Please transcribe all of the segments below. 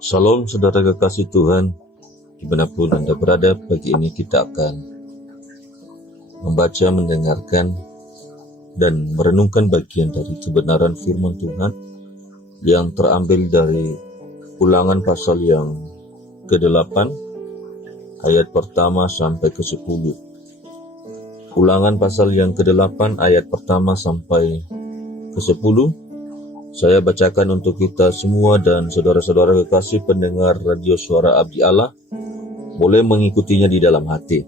Salam saudara kekasih Tuhan, dimanapun Anda berada. Pagi ini kita akan membaca, mendengarkan, dan merenungkan bagian dari kebenaran firman Tuhan yang terambil dari Ulangan pasal yang ke-8 ayat pertama sampai ke-10. Ulangan pasal yang ke-8 ayat pertama sampai ke-10 saya bacakan untuk kita semua, dan saudara-saudara kekasih pendengar radio Suara Abdi Allah boleh mengikutinya di dalam hati.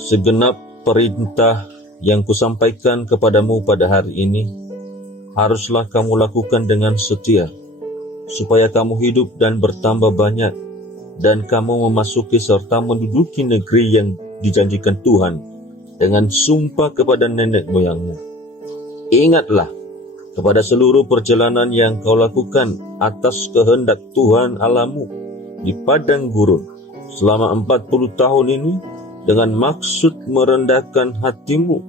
Segenap perintah yang kusampaikan kepadamu pada hari ini haruslah kamu lakukan dengan setia, supaya kamu hidup dan bertambah banyak, dan kamu memasuki serta menduduki negeri yang dijanjikan Tuhan dengan sumpah kepada nenek moyangmu. Ingatlah kepada seluruh perjalanan yang kau lakukan atas kehendak Tuhan Allahmu di padang gurun selama 40 tahun ini, dengan maksud merendahkan hatimu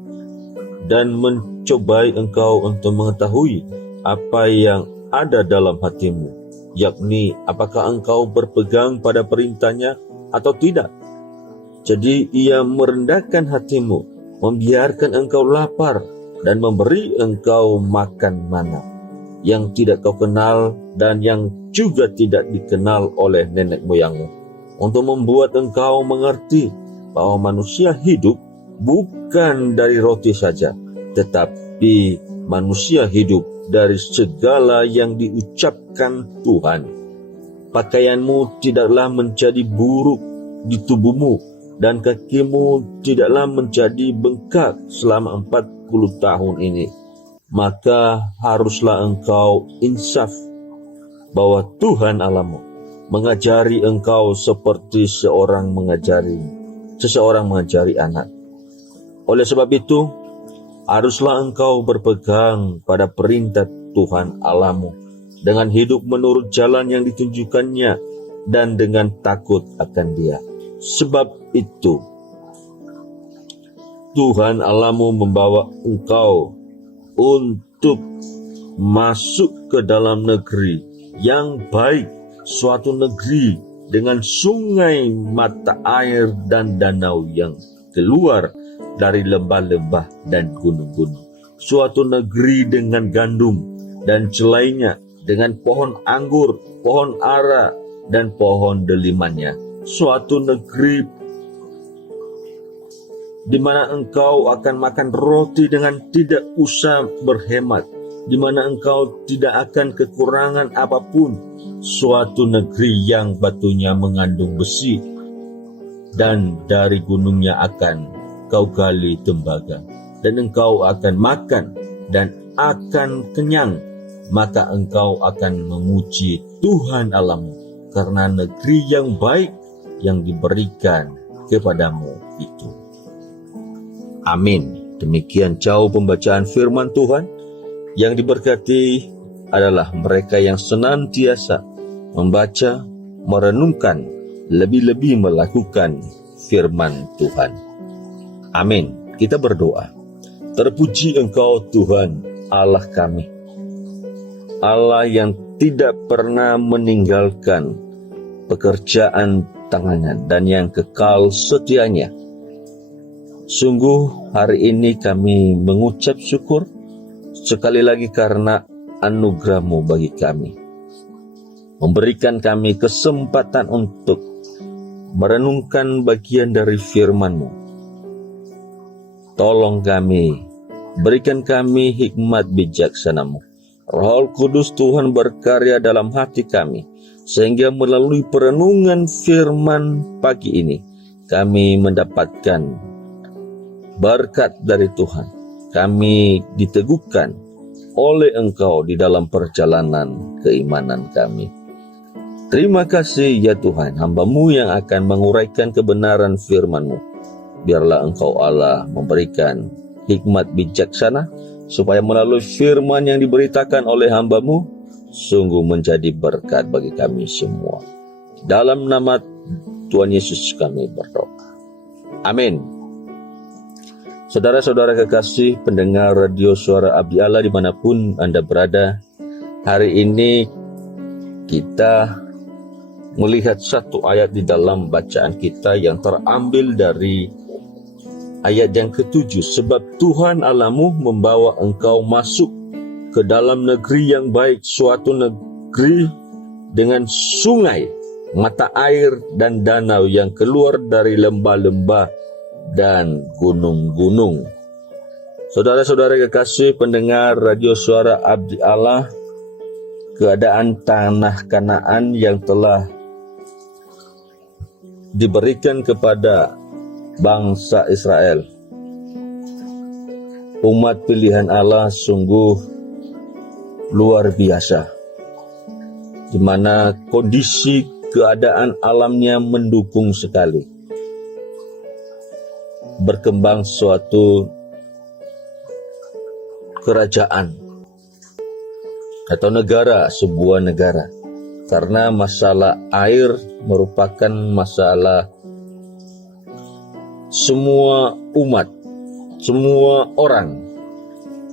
dan mencobai engkau untuk mengetahui apa yang ada dalam hatimu, yakni apakah engkau berpegang pada perintahnya atau tidak. Jadi ia merendahkan hatimu, membiarkan engkau lapar, dan memberi engkau makan mana yang tidak kau kenal dan yang juga tidak dikenal oleh nenek moyangmu, untuk membuat engkau mengerti bahwa manusia hidup bukan dari roti saja, tetapi manusia hidup dari segala yang diucapkan Tuhan. Pakaianmu tidaklah menjadi buruk di tubuhmu, dan kakimu tidaklah menjadi bengkak selama 40 tahun ini. Maka haruslah engkau insaf bahwa Tuhan Allahmu mengajari engkau seperti seseorang mengajari anak. Oleh sebab itu, haruslah engkau berpegang pada perintah Tuhan Allahmu dengan hidup menurut jalan yang ditunjukkannya dan dengan takut akan Dia. Sebab itu, Tuhan Allahmu membawa engkau untuk masuk ke dalam negeri yang baik, suatu negeri dengan sungai mata air dan danau yang keluar dari lembah-lembah dan gunung-gunung, suatu negeri dengan gandum dan jelainya, dengan pohon anggur, pohon ara, dan pohon delimannya, suatu negeri di mana engkau akan makan roti dengan tidak usah berhemat, di mana engkau tidak akan kekurangan apapun, suatu negeri yang batunya mengandung besi, dan dari gunungnya akan kau gali tembaga, dan engkau akan makan dan akan kenyang, maka engkau akan memuji Tuhan Allahmu karena negeri yang baik yang diberikan kepadamu itu. Amin. Demikian jauh pembacaan firman Tuhan. Yang diberkati adalah mereka yang senantiasa membaca, merenungkan, lebih-lebih melakukan firman Tuhan. Amin. Kita berdoa. Terpuji Engkau Tuhan Allah kami, Allah yang tidak pernah meninggalkan pekerjaan tangannya dan yang kekal setianya. Sungguh hari ini kami mengucap syukur sekali lagi karena anugerah-Mu bagi kami, memberikan kami kesempatan untuk merenungkan bagian dari firman-Mu. Tolong kami, berikan kami hikmat bijaksana-Mu. Roh Kudus Tuhan berkarya dalam hati kami, sehingga melalui perenungan firman pagi ini kami mendapatkan berkat dari Tuhan. Kami diteguhkan oleh Engkau di dalam perjalanan keimanan kami. Terima kasih ya Tuhan, hamba-Mu yang akan menguraikan kebenaran firman-Mu. Biarlah Engkau Allah memberikan hikmat bijaksana, supaya melalui firman yang diberitakan oleh hamba-Mu sungguh menjadi berkat bagi kami semua. Dalam nama Tuhan Yesus kami berdoa. Amin. Saudara-saudara kekasih pendengar radio Suara Abdi Allah dimanapun Anda berada, hari ini kita melihat satu ayat di dalam bacaan kita yang terambil dari ayat yang ke-7. Sebab Tuhan Allahmu membawa engkau masuk ke dalam negeri yang baik, suatu negeri dengan sungai, mata air dan danau yang keluar dari lembah-lembah dan gunung-gunung. Saudara-saudara kekasih pendengar radio suara Abdi Allah, keadaan tanah Kanaan yang telah diberikan kepada bangsa Israel, umat pilihan Allah, sungguh luar biasa, di mana kondisi keadaan alamnya mendukung sekali. Berkembang suatu kerajaan atau negara, sebuah negara. Karena masalah air merupakan masalah semua umat, semua orang.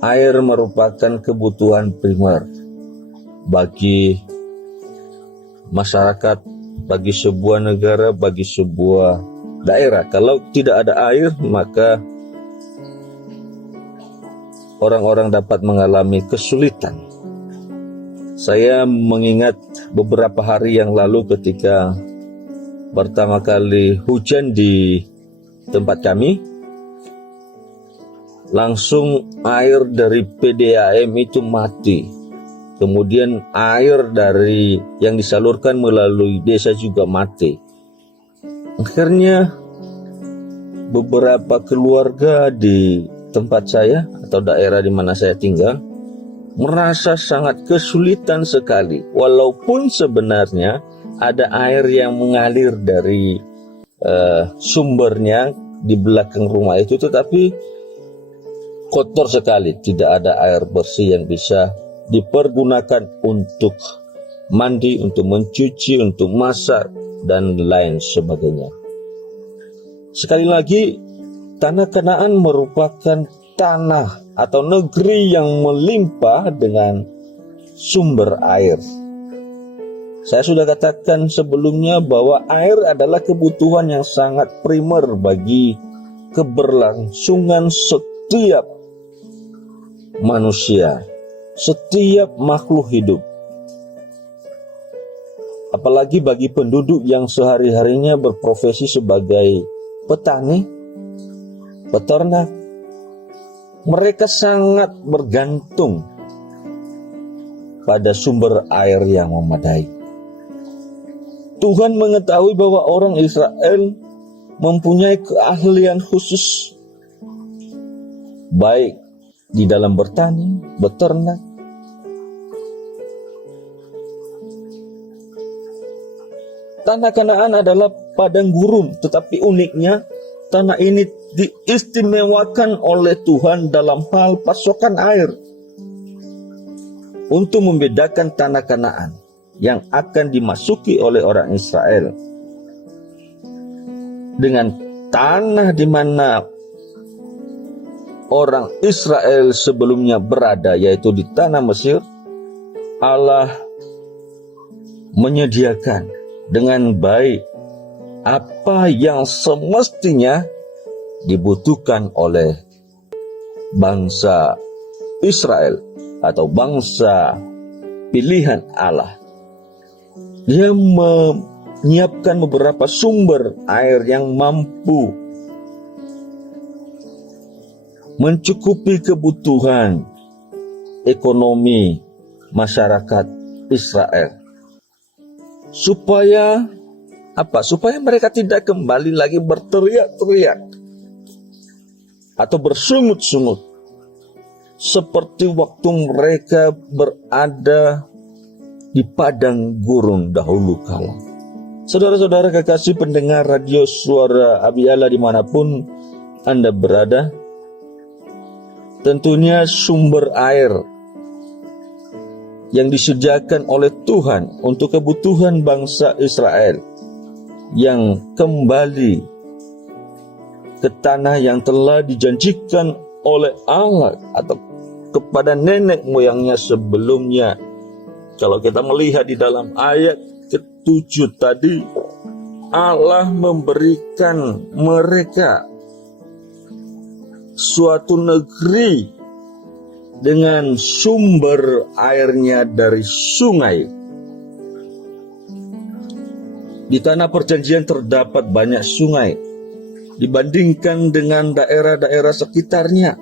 Air merupakan kebutuhan primer bagi masyarakat, bagi sebuah negara, bagi sebuah daerah. Kalau tidak ada air, maka orang-orang dapat mengalami kesulitan. Saya mengingat beberapa hari yang lalu ketika pertama kali hujan di tempat kami, langsung air dari PDAM itu mati. Kemudian air dari yang disalurkan melalui desa juga mati. Akhirnya beberapa keluarga di tempat saya atau daerah di mana saya tinggal merasa sangat kesulitan sekali, walaupun sebenarnya ada air yang mengalir dari sumbernya di belakang rumah itu, tetapi kotor sekali, tidak ada air bersih yang bisa dipergunakan untuk mandi, untuk mencuci, untuk masak, dan lain sebagainya. Sekali lagi, tanah Kanaan merupakan tanah atau negeri yang melimpah dengan sumber air. Saya sudah katakan sebelumnya bahwa air adalah kebutuhan yang sangat primer bagi keberlangsungan setiap manusia, setiap makhluk hidup. Apalagi bagi penduduk yang sehari-harinya berprofesi sebagai petani, peternak. Mereka sangat bergantung pada sumber air yang memadai. Tuhan mengetahui bahwa orang Israel mempunyai keahlian khusus, baik di dalam bertani, beternak. Tanah Kanaan adalah padang gurun, tetapi uniknya tanah ini diistimewakan oleh Tuhan dalam hal pasokan air untuk membedakan tanah Kanaan yang akan dimasuki oleh orang Israel dengan tanah di mana orang Israel sebelumnya berada, yaitu di tanah Mesir. Allah menyediakan dengan baik apa yang semestinya dibutuhkan oleh bangsa Israel atau bangsa pilihan Allah. Dia menyiapkan beberapa sumber air yang mampu mencukupi kebutuhan ekonomi masyarakat Israel. Supaya apa? Supaya mereka tidak kembali lagi berteriak-teriak atau bersungut-sungut seperti waktu mereka berada di padang gurun dahulu kala. Saudara-saudara kekasih pendengar radio suara Abdi Allah dimanapun Anda berada, tentunya sumber air yang disediakan oleh Tuhan untuk kebutuhan bangsa Israel yang kembali ke tanah yang telah dijanjikan oleh Allah atau kepada nenek moyangnya sebelumnya, Kalau kita melihat di dalam ayat ke-7 tadi, Allah memberikan mereka suatu negeri dengan sumber airnya dari sungai. Di tanah perjanjian terdapat banyak sungai dibandingkan dengan daerah-daerah sekitarnya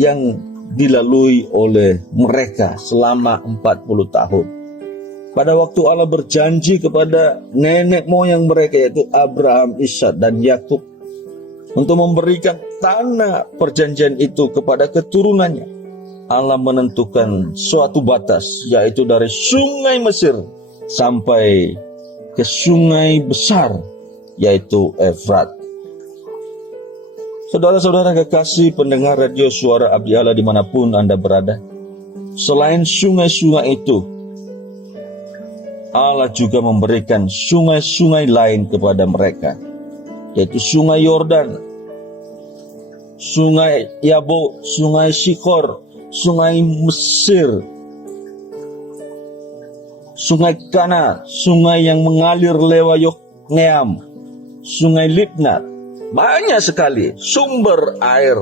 yang dilalui oleh mereka selama 40 tahun. Pada waktu Allah berjanji kepada nenek moyang mereka, yaitu Abraham, Ishak, dan Yakub, untuk memberikan tanah perjanjian itu kepada keturunannya, Allah menentukan suatu batas, yaitu dari sungai Mesir sampai ke sungai besar, yaitu Efrat. Saudara-saudara kekasih pendengar radio Suara Abdi Allah dimanapun Anda berada, selain sungai-sungai itu, Allah juga memberikan sungai-sungai lain kepada mereka, yaitu sungai Yordan, sungai Yabo, sungai Shikor, sungai Mesir, sungai Kana, sungai yang mengalir lewat Yokneam, sungai Libnat. Banyak sekali sumber air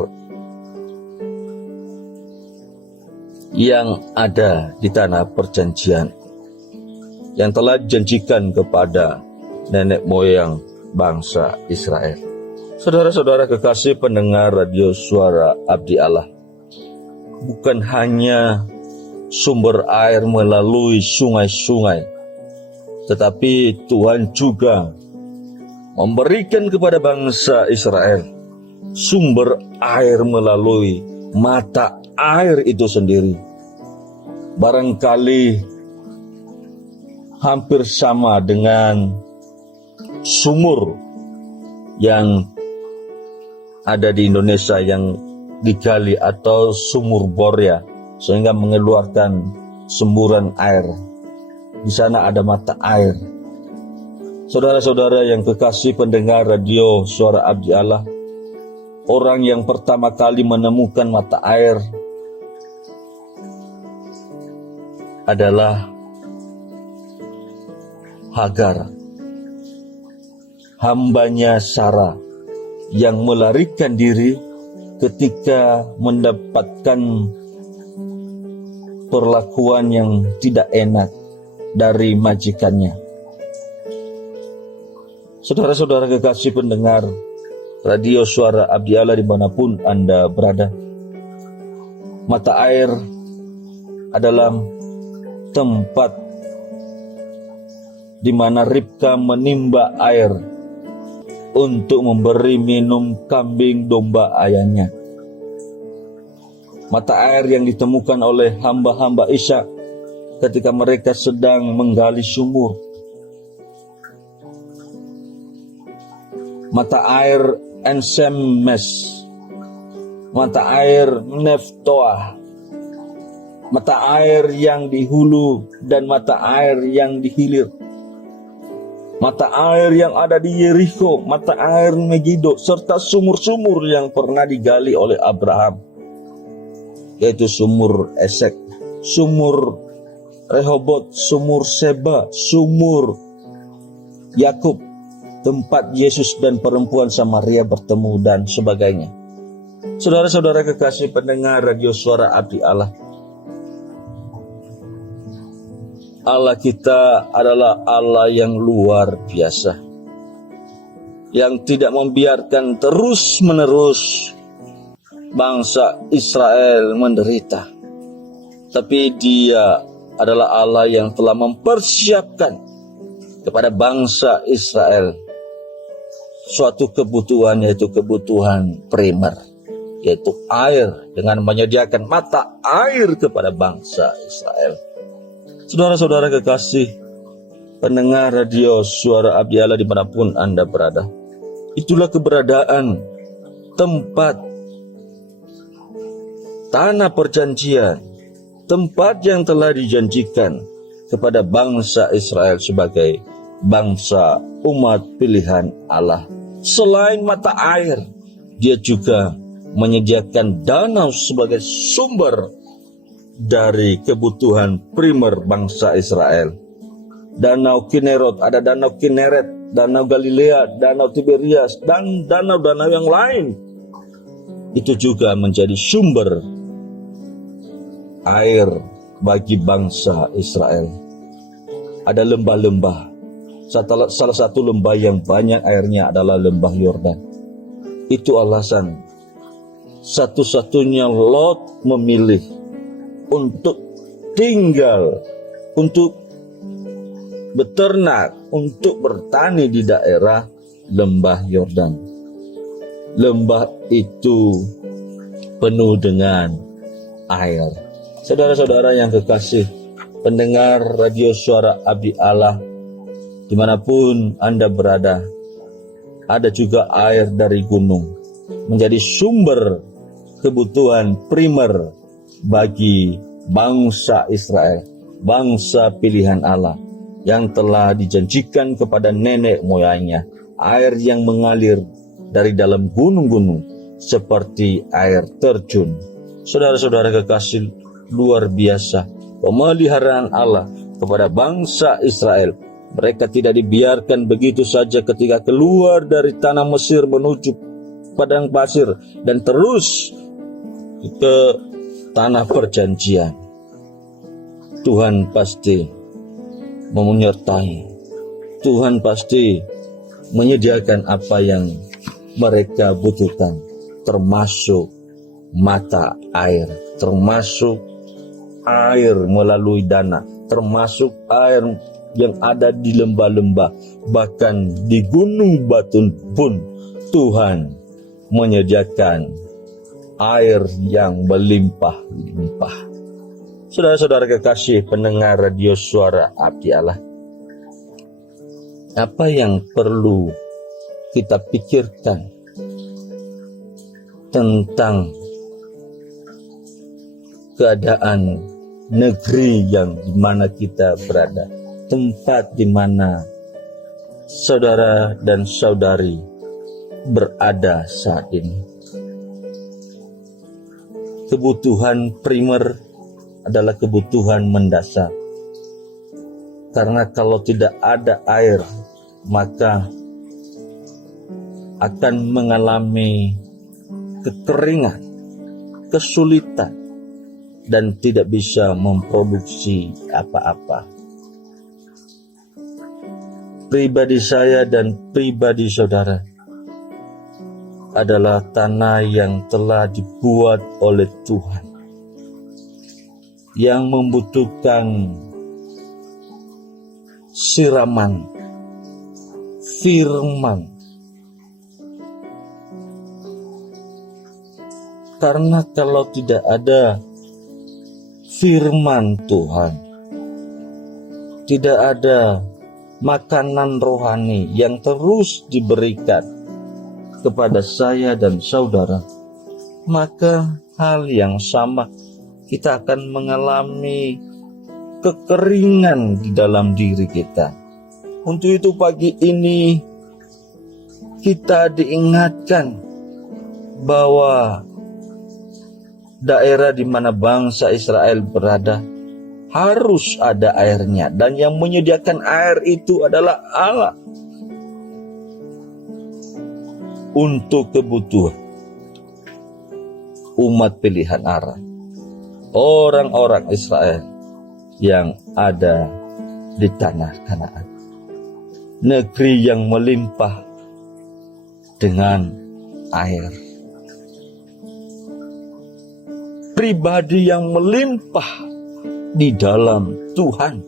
yang ada di tanah perjanjian yang telah dijanjikan kepada nenek moyang bangsa Israel. Saudara-saudara kekasih pendengar radio Suara Abdi Allah, bukan hanya sumber air melalui sungai-sungai, tetapi Tuhan juga memberikan kepada bangsa Israel sumber air melalui mata air itu sendiri. Barangkali hampir sama dengan sumur yang ada di Indonesia yang digali atau sumur bor ya, sehingga mengeluarkan semburan air. Di sana ada mata air. Saudara-saudara yang kekasih pendengar radio Suara Abdi Allah, orang yang pertama kali menemukan mata air adalah Hagar, hambanya Sarah, yang melarikan diri ketika mendapatkan perlakuan yang tidak enak dari majikannya. Saudara-saudara kekasih pendengar radio Suara Abdi Allah dimanapun Anda berada, mata air adalah tempat di mana Ribka menimba air untuk memberi minum kambing domba ayahnya. Mata air yang ditemukan oleh hamba-hamba Ishak ketika mereka sedang menggali sumur. Mata air Ensemes, mata air Neftoah, mata air yang di hulu dan mata air yang di hilir, mata air yang ada di Yeriko, mata air Megido, serta sumur-sumur yang pernah digali oleh Abraham, yaitu sumur Esek, sumur Rehobot, sumur Seba, sumur Yakub, tempat Yesus dan perempuan Samaria bertemu, dan sebagainya. Saudara-saudara kekasih pendengar radio Suara Abdi Allah, Allah kita adalah Allah yang luar biasa, yang tidak membiarkan terus-menerus bangsa Israel menderita. Tapi Dia adalah Allah yang telah mempersiapkan kepada bangsa Israel suatu kebutuhan, yaitu kebutuhan primer, yaitu air, dengan menyediakan mata air kepada bangsa Israel. Saudara-saudara kekasih pendengar radio Suara Abdi Allah dimanapun Anda berada, itulah keberadaan tempat tanah perjanjian, tempat yang telah dijanjikan kepada bangsa Israel sebagai bangsa umat pilihan Allah. Selain mata air, Dia juga menyediakan danau sebagai sumber dari kebutuhan primer bangsa Israel. Danau Kinerot, ada Danau Kineret, Danau Galilea, Danau Tiberias, dan danau-danau yang lain. Itu juga menjadi sumber air bagi bangsa Israel. Ada lembah-lembah. Salah satu lembah yang banyak airnya adalah lembah Yordan. Itu alasan satu-satunya Lot memilih untuk tinggal, untuk beternak, untuk bertani di daerah lembah Yordan. Lembah itu penuh dengan air. Saudara-saudara yang kekasih, pendengar radio suara Abdi Allah, dimanapun Anda berada, ada juga air dari gunung, menjadi sumber kebutuhan primer bagi bangsa Israel, bangsa pilihan Allah, yang telah dijanjikan kepada nenek moyangnya, air yang mengalir dari dalam gunung-gunung seperti air terjun. Saudara-saudara kekasih, luar biasa pemeliharaan Allah kepada bangsa Israel. Mereka tidak dibiarkan begitu saja ketika keluar dari tanah Mesir menuju padang pasir dan terus ke tanah perjanjian. Tuhan pasti menyertai. Tuhan pasti menyediakan apa yang mereka butuhkan, termasuk mata air, termasuk air melalui danau, termasuk air yang ada di lembah-lembah, bahkan di gunung batu pun Tuhan menyediakan air yang melimpah-limpah. Saudara-saudara kekasih pendengar radio suara Abdi Allah, apa yang perlu kita pikirkan tentang keadaan negeri yang di mana kita berada, tempat di mana saudara dan saudari berada saat ini? Kebutuhan primer adalah kebutuhan mendasar. Karena kalau tidak ada air, maka akan mengalami kekeringan, kesulitan, dan tidak bisa memproduksi apa-apa. Pribadi saya dan pribadi saudara adalah tanah yang telah dibuat oleh Tuhan, yang membutuhkan siraman firman. Karena kalau tidak ada firman Tuhan, tidak ada makanan rohani yang terus diberikan kepada saya dan saudara, maka hal yang sama, kita akan mengalami kekeringan di dalam diri kita. Untuk itu pagi ini kita diingatkan bahwa daerah di mana bangsa Israel berada harus ada airnya, dan yang menyediakan air itu adalah Allah untuk kebutuhan umat pilihan Allah, orang-orang Israel yang ada di tanah Kanaan, negeri yang melimpah dengan air, pribadi yang melimpah di dalam Tuhan.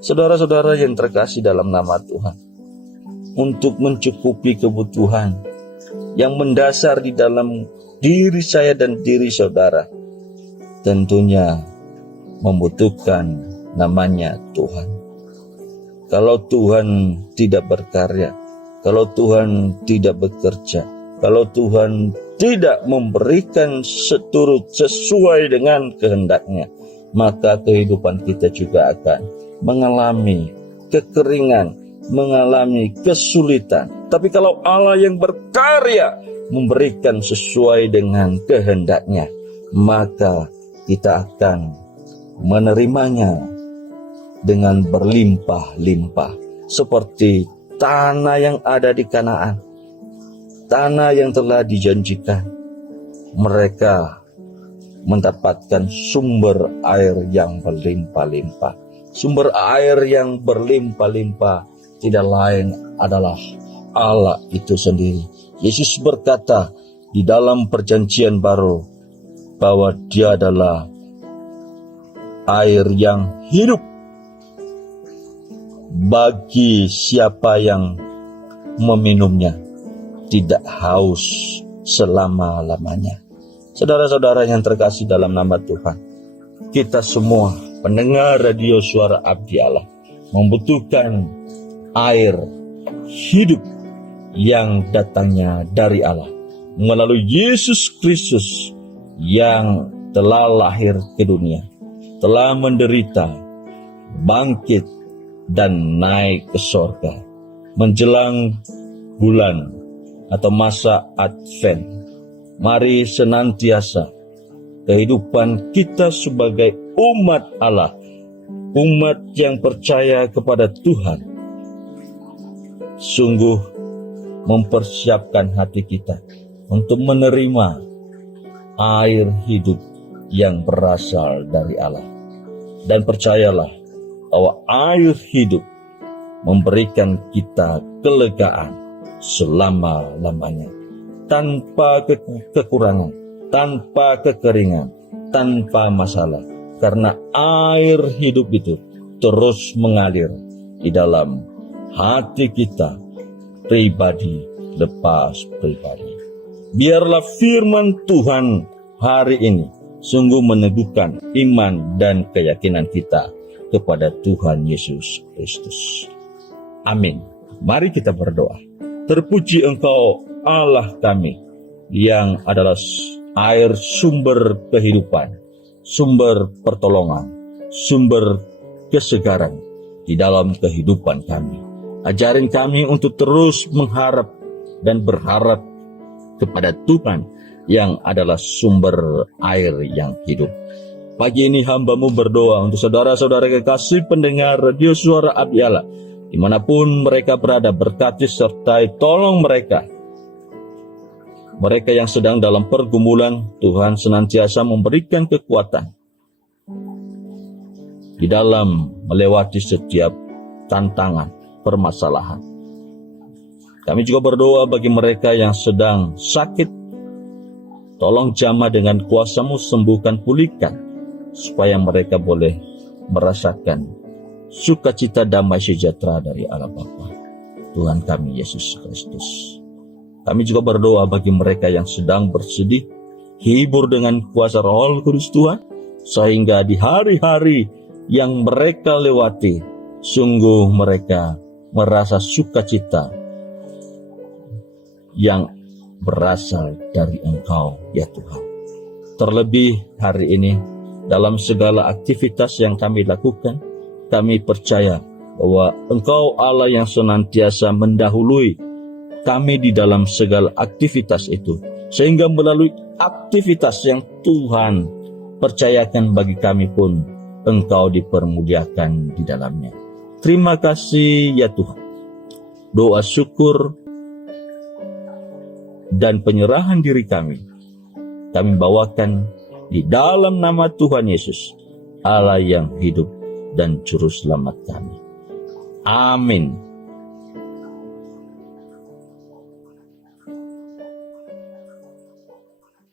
Saudara-saudara yang terkasih dalam nama Tuhan, untuk mencukupi kebutuhan yang mendasar di dalam diri saya dan diri saudara, tentunya membutuhkan namanya Tuhan. Kalau Tuhan tidak berkarya, kalau Tuhan tidak bekerja, kalau Tuhan tidak memberikan seturut sesuai dengan kehendaknya, maka kehidupan kita juga akan mengalami kekeringan, mengalami kesulitan. Tapi kalau Allah yang berkarya memberikan sesuai dengan kehendaknya, maka kita akan menerimanya dengan berlimpah-limpah, seperti tanah yang ada di Kanaan, tanah yang telah dijanjikan. Mereka mendapatkan sumber air yang berlimpah-limpah. Sumber air yang berlimpah-limpah tidak lain adalah Allah itu sendiri. Yesus berkata di dalam perjanjian baru bahwa Dia adalah air yang hidup bagi siapa yang meminumnya, tidak haus selama-lamanya. Saudara-saudara yang terkasih dalam nama Tuhan, kita semua pendengar radio Suara Abdi Allah membutuhkan air hidup yang datangnya dari Allah melalui Yesus Kristus yang telah lahir ke dunia, telah menderita, bangkit, dan naik ke sorga menjelang bulan atau masa Advent. Mari senantiasa kehidupan kita sebagai umat Allah, umat yang percaya kepada Tuhan, sungguh mempersiapkan hati kita untuk menerima air hidup yang berasal dari Allah. Dan percayalah bahwa air hidup memberikan kita kelegaan selama-lamanya, tanpa kekurangan, tanpa kekeringan, tanpa masalah. Karena air hidup itu terus mengalir di dalam hati kita, pribadi lepas pribadi. Biarlah firman Tuhan hari ini sungguh meneguhkan iman dan keyakinan kita kepada Tuhan Yesus Kristus. Amin. Mari kita berdoa. Terpuji Engkau Allah kami yang adalah air sumber kehidupan, sumber pertolongan, sumber kesegaran di dalam kehidupan kami. Ajarin kami untuk terus mengharap dan berharap kepada Tuhan yang adalah sumber air yang hidup. Pagi ini hamba-Mu berdoa untuk saudara-saudara kekasih pendengar radio Suara Abdi Allah, dimanapun mereka berada, berkati sertai tolong mereka. Mereka yang sedang dalam pergumulan, Tuhan senantiasa memberikan kekuatan di dalam melewati setiap tantangan, permasalahan. Kami juga berdoa bagi mereka yang sedang sakit, tolong jamah dengan kuasa-Mu, sembuhkan, pulihkan, supaya mereka boleh merasakan sukacita damai sejahtera dari Allah Bapa, Tuhan kami Yesus Kristus. Kami juga berdoa bagi mereka yang sedang bersedih, hibur dengan kuasa Roh Kudus Tuhan, sehingga di hari-hari yang mereka lewati, sungguh mereka merasa sukacita yang berasal dari Engkau, ya Tuhan. Terlebih hari ini, dalam segala aktivitas yang kami lakukan, kami percaya bahwa Engkau Allah yang senantiasa mendahului kami di dalam segala aktivitas itu, sehingga melalui aktivitas yang Tuhan percayakan bagi kami pun, Engkau dipermuliakan di dalamnya. Terima kasih ya Tuhan. Doa syukur dan penyerahan diri kami bawakan di dalam nama Tuhan Yesus, Allah yang hidup dan Juru Selamat kami. Amin.